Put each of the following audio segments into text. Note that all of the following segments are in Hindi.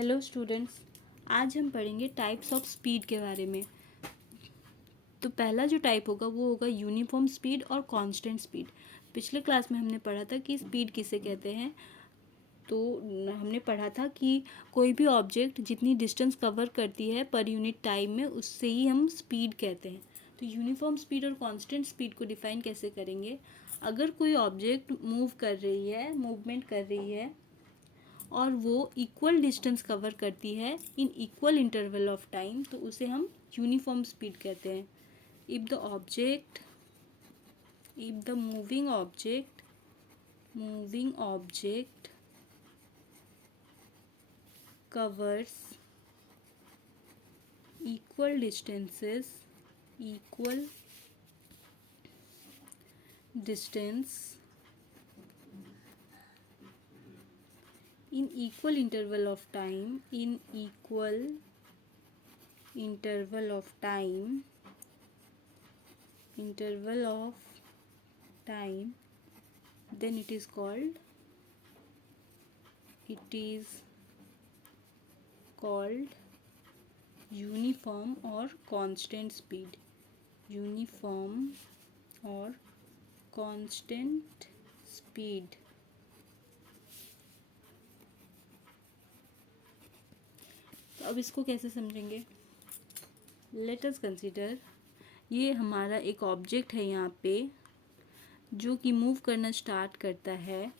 हेलो स्टूडेंट्स, आज हम पढ़ेंगे टाइप्स ऑफ स्पीड के बारे में। तो पहला जो टाइप होगा वो होगा यूनिफॉर्म स्पीड और कांस्टेंट स्पीड। पिछले क्लास में हमने पढ़ा था कि स्पीड किसे कहते हैं। तो हमने पढ़ा था कि कोई भी ऑब्जेक्ट जितनी डिस्टेंस कवर करती है पर यूनिट टाइम में उससे ही हम स्पीड कहते हैं। तो यूनिफॉर्म स्पीड और कांस्टेंट स्पीड को डिफाइन कैसे करेंगे? अगर कोई ऑब्जेक्ट मूवमेंट कर रही है और वो इक्वल डिस्टेंस कवर करती है in equal interval of time, तो उसे हम यूनिफॉर्म स्पीड कहते हैं। If the moving object covers equal distance in equal interval of time then it is called uniform और कांस्टेंट स्पीड। तो अब इसको कैसे समझेंगे? लेट अस कंसीडर, ये हमारा एक ऑब्जेक्ट है यहाँ पे जो कि मूव करना स्टार्ट करता है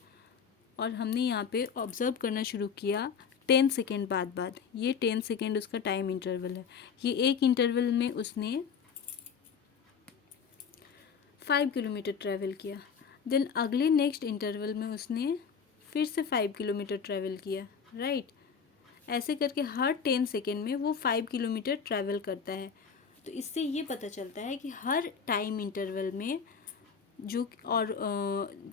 और हमने यहाँ पे ऑब्जर्व करना शुरू किया 10 सेकेंड बाद। ये 10 सेकेंड उसका टाइम इंटरवल है। ये एक इंटरवल में उसने 5 किलोमीटर ट्रैवल किया। देन अगले नेक्स्ट इंटरवल में उसने फिर से 5 किलोमीटर ट्रैवल किया, राइट। ऐसे करके हर 10 सेकेंड में वो 5 किलोमीटर ट्रैवल करता है। तो इससे ये पता चलता है कि हर टाइम इंटरवल में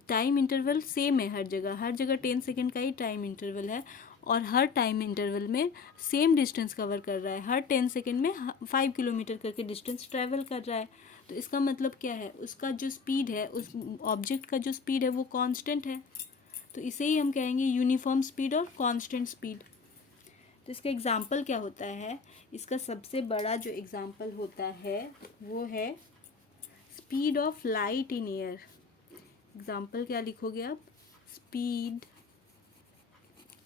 टाइम इंटरवल सेम है हर जगह 10 सेकेंड का ही टाइम इंटरवल है और हर टाइम इंटरवल में सेम डिस्टेंस कवर कर रहा है। हर 10 सेकेंड में 5 किलोमीटर करके डिस्टेंस ट्रैवल कर रहा है। तो इसका मतलब क्या है? उसका जो स्पीड है, उस ऑब्जेक्ट का जो स्पीड है वो कांस्टेंट है। तो इसे ही हम कहेंगे यूनिफॉर्म स्पीड और कांस्टेंट स्पीड। तो इसका एग्जाम्पल क्या होता है? इसका सबसे बड़ा जो एग्जाम्पल होता है वो है speed of light in air. Example क्या लिखोगे आप? Speed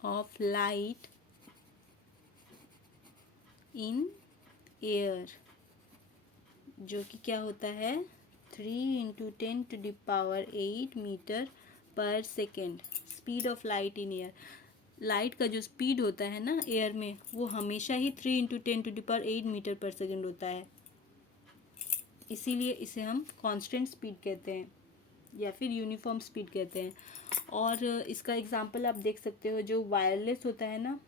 of light in air, जो कि क्या होता है 3 × 10⁸ मीटर पर second. Speed of light in air, light का जो स्पीड होता है ना एयर में, वो हमेशा ही 3 × 10⁸ मीटर पर सेकेंड होता है। इसीलिए इसे हम कांस्टेंट स्पीड कहते हैं या फिर यूनिफॉर्म स्पीड कहते हैं। और इसका एग्जांपल आप देख सकते हो, जो वायरलेस होता है ना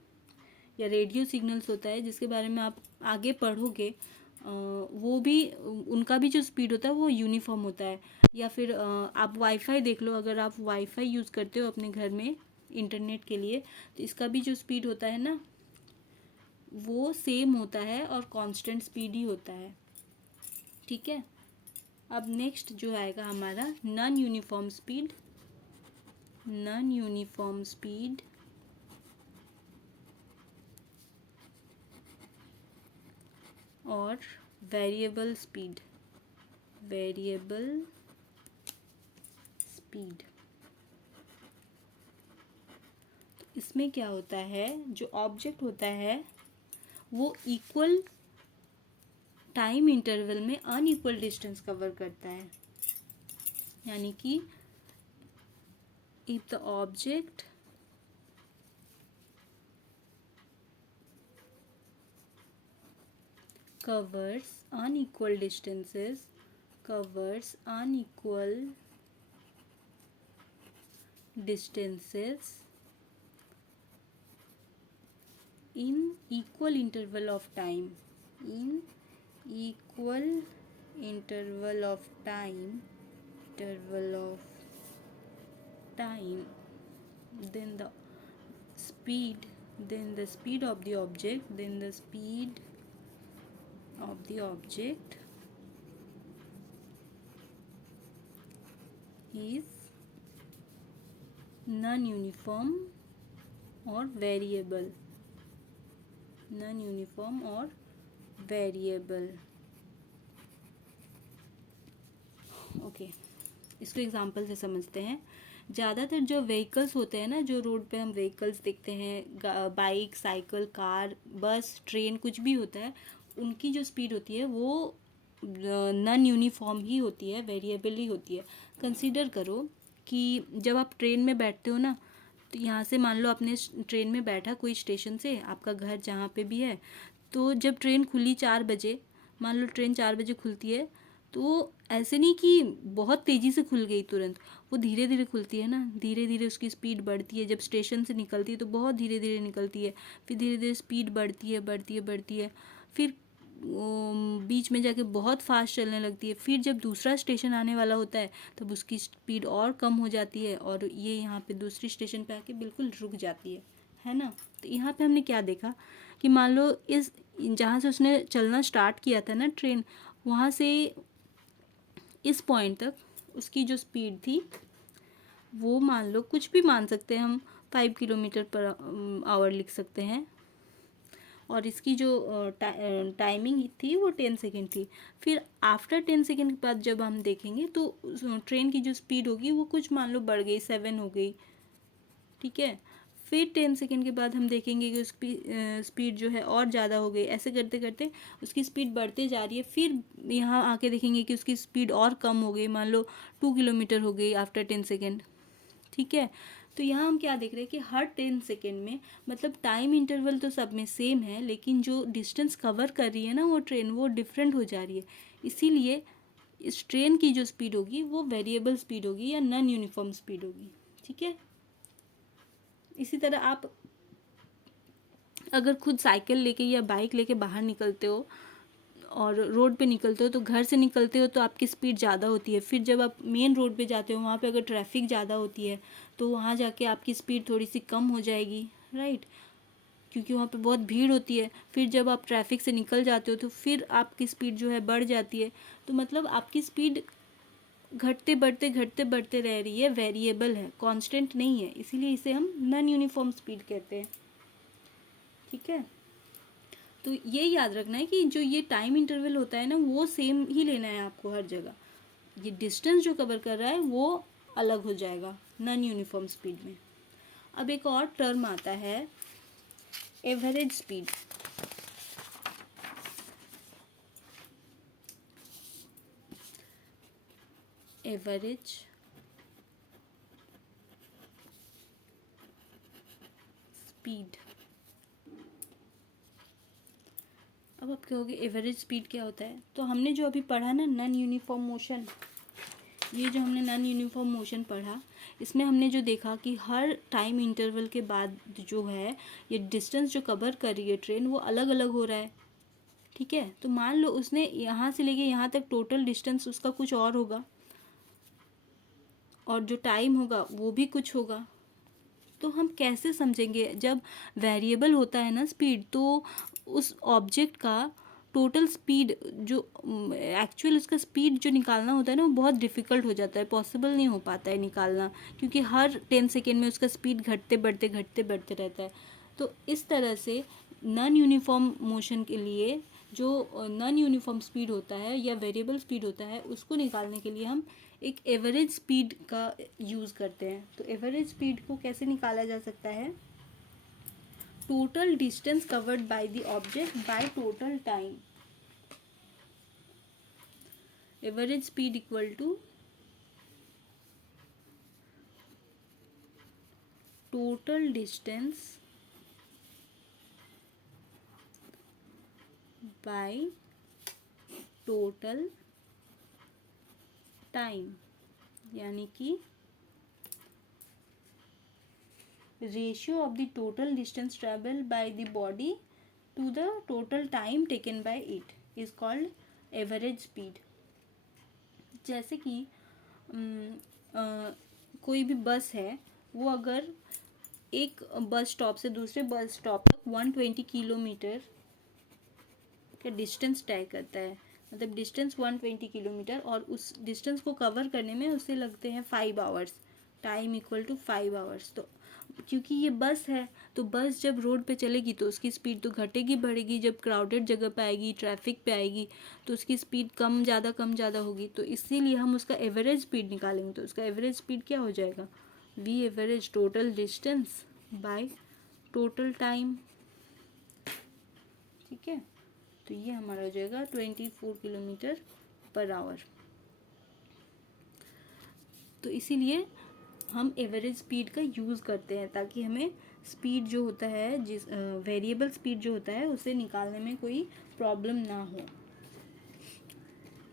या रेडियो सिग्नल्स होता है जिसके बारे में आप आगे पढ़ोगे, वो भी उनका भी जो स्पीड होता है वो यूनिफॉर्म होता है। या फिर आप वाईफाई देख लो, अगर आप वाईफाई यूज़ करते हो अपने घर में इंटरनेट के लिए, तो इसका भी जो स्पीड होता है ना वो सेम होता है और कांस्टेंट स्पीड ही होता है, ठीक है। अब नेक्स्ट जो आएगा हमारा नॉन यूनिफॉर्म स्पीड और वेरिएबल स्पीड। तो इसमें क्या होता है, जो ऑब्जेक्ट होता है वो इक्वल टाइम इंटरवल में अनइक्वल डिस्टेंस कवर करता है। यानी कि if the object covers unequal distances in equal interval of time then the speed of the object is non-uniform or variable। Non uniform और वेरिएबल। ओके, इसको एग्जांपल से समझते हैं। ज़्यादातर जो व्हीकल्स होते हैं ना, जो रोड पे हम व्हीकल्स देखते हैं, बाइक, साइकिल, कार, बस, ट्रेन, कुछ भी होता है, उनकी जो स्पीड होती है वो नॉन यूनिफॉर्म ही होती है, वेरिएबल ही होती है। कंसीडर करो कि जब आप ट्रेन में बैठते हो ना, तो यहाँ से मान लो आपने ट्रेन में बैठा कोई स्टेशन से, आपका घर जहाँ पे भी है, तो जब ट्रेन खुली 4 बजे, मान लो ट्रेन 4 बजे खुलती है, तो ऐसे नहीं कि बहुत तेज़ी से खुल गई तुरंत, वो धीरे धीरे खुलती है ना, धीरे धीरे उसकी स्पीड बढ़ती है। जब स्टेशन से निकलती है तो बहुत धीरे धीरे निकलती है, फिर धीरे धीरे स्पीड बढ़ती है, बढ़ती है, बढ़ती है, फिर बीच में जाके बहुत फास्ट चलने लगती है। फिर जब दूसरा स्टेशन आने वाला होता है तब उसकी स्पीड और कम हो जाती है, और ये यहाँ पे दूसरी स्टेशन पे आके बिल्कुल रुक जाती है ना। तो यहाँ पे हमने क्या देखा कि मान लो इस जहाँ से उसने चलना स्टार्ट किया था ना ट्रेन, वहाँ से इस पॉइंट तक उसकी जो स्पीड थी वो मान लो, कुछ भी मान सकते हैं हम, 5 किलोमीटर पर आवर लिख सकते हैं, और इसकी जो टाइमिंग थी वो 10 सेकेंड थी। फिर आफ्टर 10 सेकेंड के बाद जब हम देखेंगे तो ट्रेन की जो स्पीड होगी वो कुछ मान लो बढ़ गई, 7 हो गई, ठीक है। फिर 10 सेकेंड के बाद हम देखेंगे कि उसकी स्पीड जो है और ज़्यादा हो गई। ऐसे करते करते उसकी स्पीड बढ़ते जा रही है। फिर यहाँ आके देखेंगे कि उसकी स्पीड और कम हो गई, मान लो 2 किलोमीटर हो गई आफ्टर 10 सेकेंड, ठीक है। तो यहाँ हम क्या देख रहे हैं कि हर 10 सेकेंड में, मतलब टाइम इंटरवल तो सब में सेम है, लेकिन जो डिस्टेंस कवर कर रही है ना वो ट्रेन, वो डिफरेंट हो जा रही है। इसीलिए इस ट्रेन की जो स्पीड होगी वो वेरिएबल स्पीड होगी या नॉन यूनिफॉर्म स्पीड होगी, ठीक है। इसी तरह आप अगर खुद साइकिल लेके या बाइक लेके बाहर निकलते हो और रोड पे निकलते हो, तो घर से निकलते हो तो आपकी स्पीड ज़्यादा होती है। फिर जब आप मेन रोड पे जाते हो, वहाँ पे अगर ट्रैफिक ज़्यादा होती है तो वहाँ जाके आपकी स्पीड थोड़ी सी कम हो जाएगी, राइट, क्योंकि वहाँ पे बहुत भीड़ होती है। फिर जब आप ट्रैफिक से निकल जाते हो तो फिर आपकी स्पीड जो है बढ़ जाती है। तो मतलब आपकी स्पीड घटते बढ़ते रह रही है, वेरिएबल है, कांस्टेंट नहीं है, इसीलिए इसे हम नॉन यूनिफॉर्म स्पीड कहते हैं, ठीक है। तो ये याद रखना है कि जो ये टाइम इंटरवल होता है ना वो सेम ही लेना है आपको हर जगह। ये डिस्टेंस जो कवर कर रहा है वो अलग हो जाएगा नॉन यूनिफॉर्म स्पीड में। अब एक और टर्म आता है एवरेज स्पीड। Average speed. अब आप कहोगे एवरेज स्पीड क्या होता है, तो हमने जो अभी पढ़ा ना नॉन यूनिफॉर्म मोशन, ये जो हमने नॉन यूनिफॉर्म मोशन पढ़ा, इसमें हमने जो देखा कि हर टाइम इंटरवल के बाद जो है ये डिस्टेंस जो कवर कर रही है ट्रेन वो अलग अलग हो रहा है, ठीक है। तो मान लो उसने यहाँ से लेके यहाँ तक टोटल डिस्टेंस उसका कुछ और होगा, और जो टाइम होगा वो भी कुछ होगा। तो हम कैसे समझेंगे, जब वेरिएबल होता है ना स्पीड, तो उस ऑब्जेक्ट का टोटल स्पीड जो एक्चुअल उसका स्पीड जो निकालना होता है ना वो बहुत डिफ़िकल्ट हो जाता है, पॉसिबल नहीं हो पाता है निकालना, क्योंकि हर 10 सेकेंड में उसका स्पीड घटते बढ़ते रहता है। तो इस तरह से नॉन यूनिफॉर्म मोशन के लिए जो नॉन यूनिफॉर्म स्पीड होता है या वेरिएबल स्पीड होता है उसको निकालने के लिए हम एक एवरेज स्पीड का यूज़ करते हैं। तो एवरेज स्पीड को कैसे निकाला जा सकता है, total distance covered by the object by total time. Average speed equal to total distance by total time, यानी कि ratio of the total distance travel by the body to the total time taken by it is called average speed. जैसे कि कोई भी बस है, वो अगर एक बस स्टॉप से दूसरे बस स्टॉप तक 120 किलोमीटर का डिस्टेंस तय करता है, मतलब डिस्टेंस 120 किलोमीटर, और उस डिस्टेंस को कवर करने में उसे लगते हैं 5 hours, time equal to 5 hours. तो क्योंकि ये बस है, तो बस जब रोड पे चलेगी तो उसकी स्पीड तो घटेगी बढ़ेगी, जब क्राउडेड जगह पे आएगी, ट्रैफिक पे आएगी, तो उसकी स्पीड कम ज़्यादा होगी। तो इसीलिए हम उसका एवरेज स्पीड निकालेंगे। तो उसका एवरेज स्पीड क्या हो जाएगा, we average total distance by total time. ठीक है, तो ये हमारा हो जाएगा 24 किलोमीटर पर आवर। तो इसीलिए हम एवरेज स्पीड का यूज़ करते हैं ताकि हमें स्पीड जो होता है, जिस वेरिएबल स्पीड जो होता है उसे निकालने में कोई प्रॉब्लम ना हो।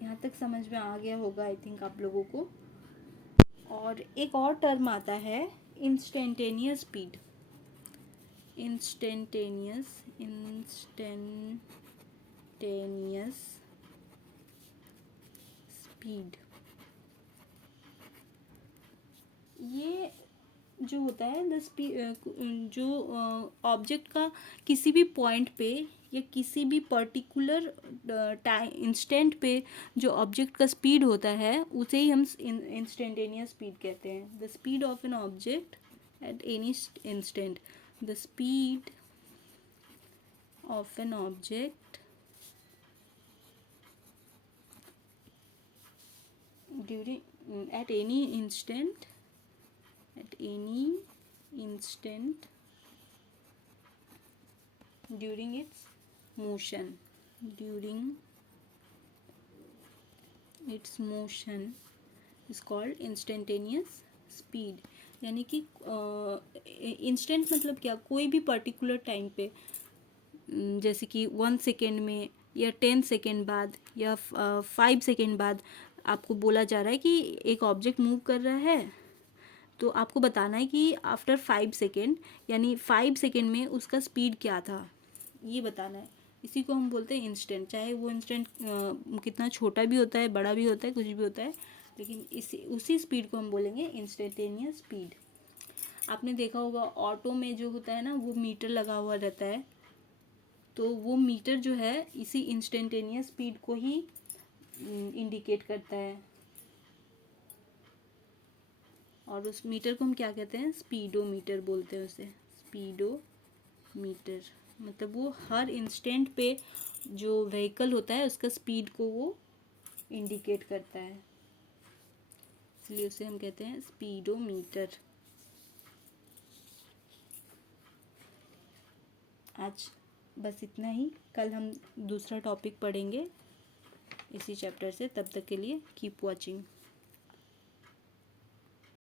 यहाँ तक समझ में आ गया होगा आई थिंक आप लोगों को। और एक और टर्म आता है इंस्टेंटेनियस स्पीड। इंस्टेंटेनियस स्पीड, ये जो होता है जो ऑब्जेक्ट का किसी भी पॉइंट पे या किसी भी पर्टिकुलर टाइम इंस्टेंट पे जो ऑब्जेक्ट का स्पीड होता है उसे ही हम इंस्टेंटेनियस स्पीड कहते हैं। The speed of an object at any instant, the speed of an object during at any instant during its motion is called instantaneous speed। यानी कि इंस्टेंट मतलब क्या, कोई भी पर्टिकुलर टाइम पे, जैसे कि 1 सेकेंड में या 10 सेकेंड बाद या 5 सेकेंड बाद आपको बोला जा रहा है कि एक ऑब्जेक्ट मूव कर रहा है, तो आपको बताना है कि आफ्टर 5 सेकेंड, यानी 5 सेकेंड में उसका स्पीड क्या था, ये बताना है। इसी को हम बोलते हैं इंस्टेंट। चाहे वो इंस्टेंट कितना छोटा भी होता है, बड़ा भी होता है, कुछ भी होता है, लेकिन उसी स्पीड को हम बोलेंगे इंस्टेंटेनियस स्पीड। आपने देखा होगा ऑटो में जो होता है ना, वो मीटर लगा हुआ रहता है, तो वो मीटर जो है इसी इंस्टेंटेनियस स्पीड को ही इंडिकेट करता है। और उस मीटर को हम क्या कहते हैं, स्पीडोमीटर बोलते हैं उसे। स्पीडोमीटर मतलब वो हर इंस्टेंट पे जो व्हीकल होता है उसका स्पीड को वो इंडिकेट करता है, इसलिए उसे हम कहते हैं स्पीडोमीटर। आज बस इतना ही, कल हम दूसरा टॉपिक पढ़ेंगे इसी चैप्टर से। तब तक के लिए कीप वॉचिंग।